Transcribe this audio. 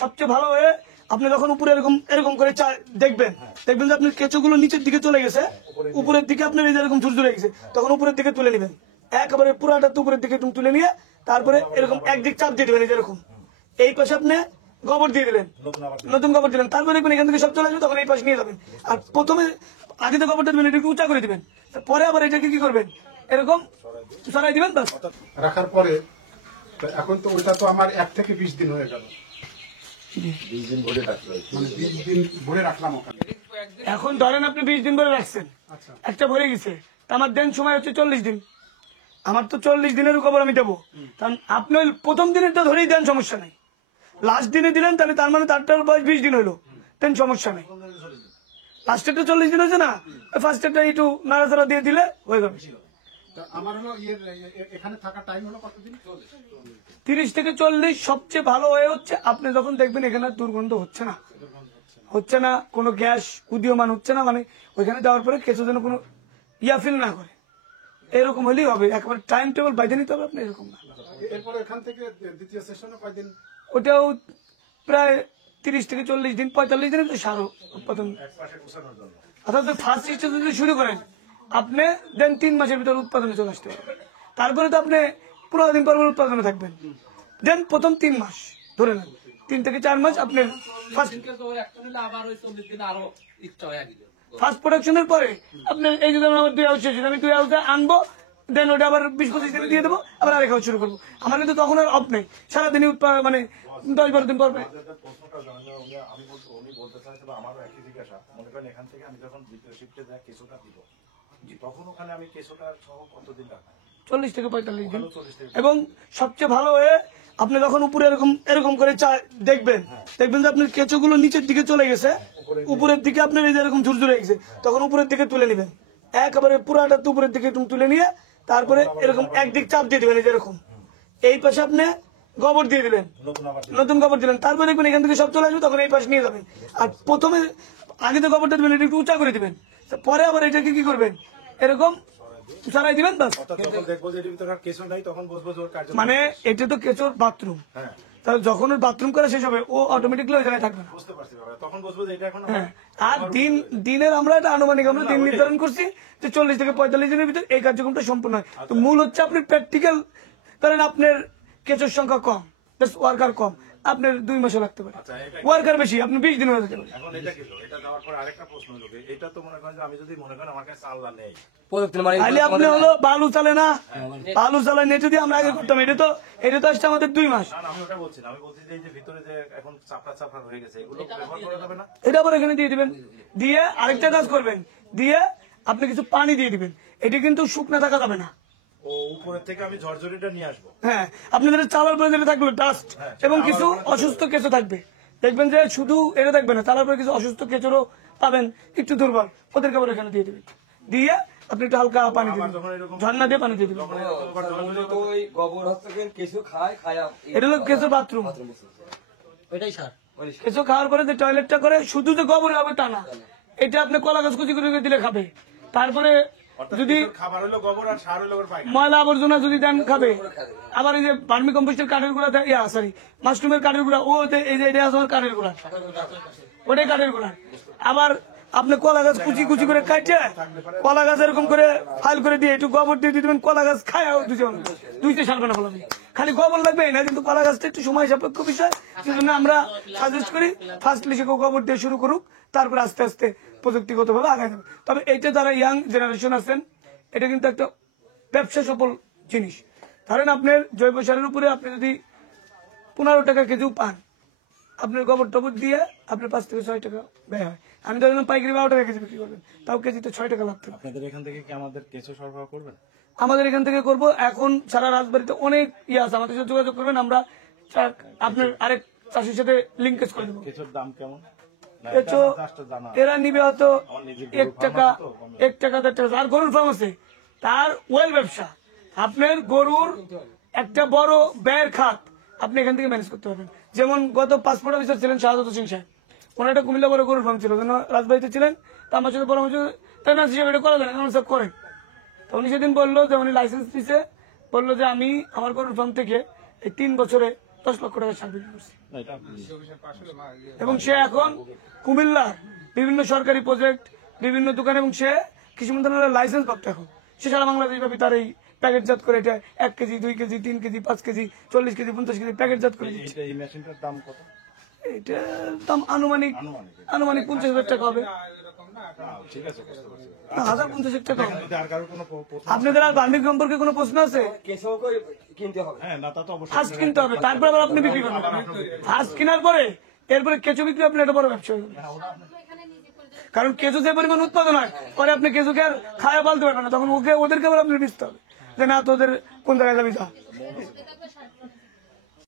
সবচেয়ে ভালো হয়ে আপনি যখন উপরে এরকম এরকম করে দেখবেন যে আপনার কেঁচোগুলো নিচের দিকে চলে গেছে, উপরের দিকে আপনার এই যে এরকম ঝুরঝুরে গেছে, তখন উপরের দিকে তুলে নেবেন। একেবারে পুরাটা তো উপরের দিকে তুলে নিয়ে তারপরে এরকম একদিক চাপ দিয়ে দেবেন, এরকম। এই পাশে আপনি গোবর দিয়ে দিলেন, নতুন গোবর দিলেন, তারপরে দেখবেন এখান থেকে সব চলে আসবে, তখন এই পাশে নিয়ে যাবেন। আর প্রথমে আগে তো গোবরটা দিবেন, এটা একটু উঁচা করে দিবেন, পরে আবার এটাকে কি করবেন, এরকম সরাই দিবেন। বাস রাখার পরে এখন তো ওইটা তো আমার 1 থেকে 20 দিন হয়ে গেল, 20 দিন ভরে রাখতে হয়। মানে 20 দিন ভরে রাখলাম ওখানে। এখন ধরেন আপনি 20 দিন ধরে রাখছেন, আচ্ছা, একটা ভরে গেছে, তা আমার দেন সময় হচ্ছে 40 দিন। আমার তো 40 দিনের খবর আমি দেবো, কারণ আপনি ওই প্রথম দিনেরটা ধরেই দেন, সমস্যা নাই। লাস্ট দিনে দিলেন তাহলে তার মানে তারটার বয়স 20 দিন হইলো, দেন সমস্যা নেই। লাস্টেরটা 40 দিন হয়েছে না, ফার্স্টেরটা একটু নাড়াচাড়া দিয়ে দিলে হয়ে যাবে। আমার হলো এখানে থাকা টাইম হলো কতদিন? 30 থেকে 40। সবচেয়ে ভালো হয়ে হচ্ছে আপনি যখন দেখবেন এখানে দুর্গন্ধ হচ্ছে না, কোনো গ্যাস উদীয়মান হচ্ছে না, মানে ওইখানে যাওয়ার পরে কেঁচো যেন কোনো ইয়া ফিল না করে, এরকম হলেই হবে। একবার টাইম টেবিল বাইরে নিতে হবে আপনি, এরকম না। এরপর এখান থেকে দ্বিতীয় সেশনে কয়দিন? ওটাও প্রায় 30 থেকে 40 দিন, 45 দিনে তো সার উৎপাদন। অর্থাৎ ফার্স্ট স্টেজ যদি শুরু করেন আপনি, দেন 3 মাসের ভিতরে উৎপাদনে চলে আসতে পারবেন। তারপরে তো আপনি 15 দিন পর উৎপাদনে থাকবেন। দেন প্রথম 3 মাস ধরে নেন, 3 থেকে 4 মাস আপনি ফার্স্ট প্রোডাকশনের পরে আপনার এই যে আমার 2 হাউস শেষ, আমি 2 হাউসে আনবো, দেন ওটা আবার 20-25 দিনে দিয়ে দেবো, আবার আরেক হাউস শুরু করবো। আমার কিন্তু তখন আর অফ নেই, সারাদিনই উৎপাদন, মানে 10-12 দিন পর। উনি বলতে চাইছিল, আমারও একই জিজ্ঞাসা। মনে করেন এখান থেকে আমি যখন দ্বিতীয় শিফটে যাই কেঁচোটা দিব, তখন ওখানে আমি কেঁচোটা সহ কতদিন রাখবো? 40 থেকে 45 দিন। এবং সবচেয়ে ভালো হয়ে আপনি যখন উপরে এরকম করে দেখবেন যে আপনার কেঁচোগুলো নিচের দিকে চলে গেছে, উপরের দিকে আপনার এই যে এরকম ঝুরঝুরে গেছে, তখন উপরের দিকে তুলে নেবেন। একেবারে পুরাটা তো উপরের দিকে তুলে নিয়ে তারপরে এরকম একদিক চাপ দিয়ে দেবেন, এরকম। এই পাশে আপনি গোবর দিয়ে দিলেন, নতুন গোবর দিলেন, তারপরে দেখবেন এখান থেকে সব চলে আসবে, তখন এই পাশে নিয়ে যাবেন। আর প্রথমে আগে তো গোবরটা দিবেন, এটা একটু উঁচা করে দিবেন, পরে আবার এটাকে কি করবেন, এরকম সরাই দিবেন। বাস মানে এটা তো কেঁচোর বাথরুম, তাহলে যখন ওর বাথরুম করা শেষ হবে ও অটোমেটিকলি ওই জায়গায় থাকবে না। আর দিনের আমরা এটা আনুমানিক আমরা দিন নির্ধারণ করছি যে 40 থেকে 45 দিনের ভিতরে এই কার্যক্রমটা সম্পূর্ণ হয়। তো মূল হচ্ছে আপনি প্র্যাকটিক্যাল, ধরেন আপনার কেঁচোর সংখ্যা কম, ওয়ার্কার কম, আপনার 2 মাসও লাগতে পারে, ওয়ার্কার বেশি আপনি 20 দিন হয়ে যেতে পারে। এখন এটা কি হলো? এটা দেওয়ার পর আরেকটা প্রশ্ন হলো, এটা তো মনে করেন যে আমি যদি মনে করেন আমার কাছে আল্লাহ নেই, তাহলে আপনি হলো বালু চালে না, বালু চালায় নেই, যদি আমরা আগে করতাম। এটা তো আসছে আমাদের 2 মাস। আমি ওটা বলছি না, আমি বলছি যে এই যে ভিতরে যে এখন চাপড়া হয়ে গেছে, এগুলো ব্যবহার করা যাবে না? এটা আবার এখানে দিয়ে দিবেন, দিয়ে আরেকটা কাজ করবেন, দিয়ে আপনি কিছু পানি দিয়ে দিবেন। এটা কিন্তু শুকনা থাকা যাবে না। ও উপরের থেকে আমি ঝরঝরিটা নিয়ে আসবো। হ্যাঁ, আপনি যেটা চালার পরে যেটা থাকলো ডাস্ট এবং কিছু অসুস্থ কেঁচো থাকবে, দেখবেন যে শুধু এটা থাকবে না, চালার পরে কিছু অসুস্থ কেঁচোরও পাবেন, একটু দুর্বল, ওদেরকে আবার এখানে দিয়ে দিবেন। দিয়ে আপনি একটু হালকা পানি দিবেন, ঝর্ণা দিয়ে পানি দিয়ে দিবেন। এটা হলো কেঁচোর বাথরুম। কেঁচো খাওয়ার পরে যে টয়লেটটা করে শুধু যে গোবর হবে তা না, এটা আপনি কলা গাছ কুচি করে দিলে খাবে। তারপরে যদি খাবার হলো গোবর আর সার হলো ময়লা আবর্জনা যদি দেন খাবে। আবার এই যে ভার্মি কম্পোস্টের কাঠের গুঁড়া, সরি মাশরুমের কাঠের গুঁড়া, ও এই যে এটা আছে কাঠের গুঁড়া, ওটাই কাঠের গুঁড়া। আবার আপনি কলা গাছ কুচি কুচি করে কাটছে, কলা গাছ এরকম করে ফাইল করে দিয়ে একটু গোবর দিয়ে দিবেন, কলা গাছ খায় দুইতে সারবে না বলবে, খালি গোবর লাগবে না, কিন্তু কলা গাছটা একটু সময় সাপেক্ষ বিষয়, সেজন্য আমরা সাজেস্ট করি ফার্স্টলি সে গোবর দিয়ে শুরু করুক, তারপর আস্তে আস্তে প্রযুক্তিগত ভাবে আগায় যাবে। তবে এইটা যারা ইয়াং জেনারেশন আছেন, এটা কিন্তু একটা ব্যবসা সফল জিনিস। ধরেন আপনার জৈব সারের উপরে আপনি যদি 15 টাকা কেজি পান, আপনার গোবর টবর দিয়ে আপনার 5 থেকে 6 টাকা ব্যয় হয়। আমি ধরেন পাইকারি 12 টাকা কেজি বিক্রি করবেন, তাও কেজিতে 6 টাকা লাগতে পারে। আপনাদের এখান থেকে কি আমাদের কেঁচো সরবরাহ করবেন? আমাদের এখান থেকে করব। এখন সারা রাজবাড়িতে অনেক আছে, আমাদের সাথে যোগাযোগ করবেন, আমরা আপনার আরেক চাষির সাথে লিঙ্কেজ করে দেবো। কেঁচোর দাম কেমন? কেঁচো এরা নিবে হয়তো 1 টাকা, 1 টাকা 1.5 টাকা। আর গরুর ফার্ম আছে, তার ওয়েল ব্যবসা, আপনার গরুর একটা বড় ব্যয়ের খাত আপনি এখান থেকে ম্যানেজ করতে পারবেন। যেমন গত পাসপোর্ট অফিসার ছিলেন শাহাদত হোসেন সাহেব, ওনার একটা কুমিল্লা বড় গরুর ফার্ম ছিল, রাজবাড়িতে ছিলেন, তা আমার সাথে পরামর্শ ট্রেনার হিসেবে এটা করা যায় না, সব করেন। তো উনি সেদিন বললো যে উনি লাইসেন্স দিছে, বললো যে আমি আমার গরুর ফার্ম থেকে এই 3 বছরে 10 লক্ষ টাকা সার বিক্রি করছি। এবং সে এখন কুমিল্লা বিভিন্ন সরকারি প্রজেক্ট, বিভিন্ন দোকান, এবং সে কৃষি মন্ত্রণালয়ের লাইসেন্স প্রাপ্ত এখন। সে সারা বাংলাদেশ ব্যাপী তার এই প্যাকেটজাত করে এটা 1 KG, 2 KG, 3 KG, 5 KG, 40 KG, 50 KG প্যাকেটজাত করে দিচ্ছে। এই মেশিনটার দাম কত? এটার দাম আনুমানিক 50,000 টাকা হবে। ঠিক আছে, বুঝতে পারছি। 1,050 টাকা হবে। যদি আর কারো কোনো প্রশ্ন, আপনাদের আর বার্মিক সম্পর্কে কোনো প্রশ্ন আছে? হ্যাঁ না তা তো অবশ্যই। ফার্স্ট কিনতে হবে, তারপর আবার আপনি বিক্রি করবেন। ফার্স্ট কেনার পরে এরপরে কেঁচো বিক্রি আপনি একটা বড় ব্যবসা হয়ে যাবে। কারণ কেঁচো যে পরিমাণ উৎপাদন হয়, পরে আপনি কেঁচোকে আর খাওয়া পালতে পারবেন না, তখন ওদেরকে আবার আপনি বেচতে হবে যে না তোদের কোন জায়গায় যাবি যা।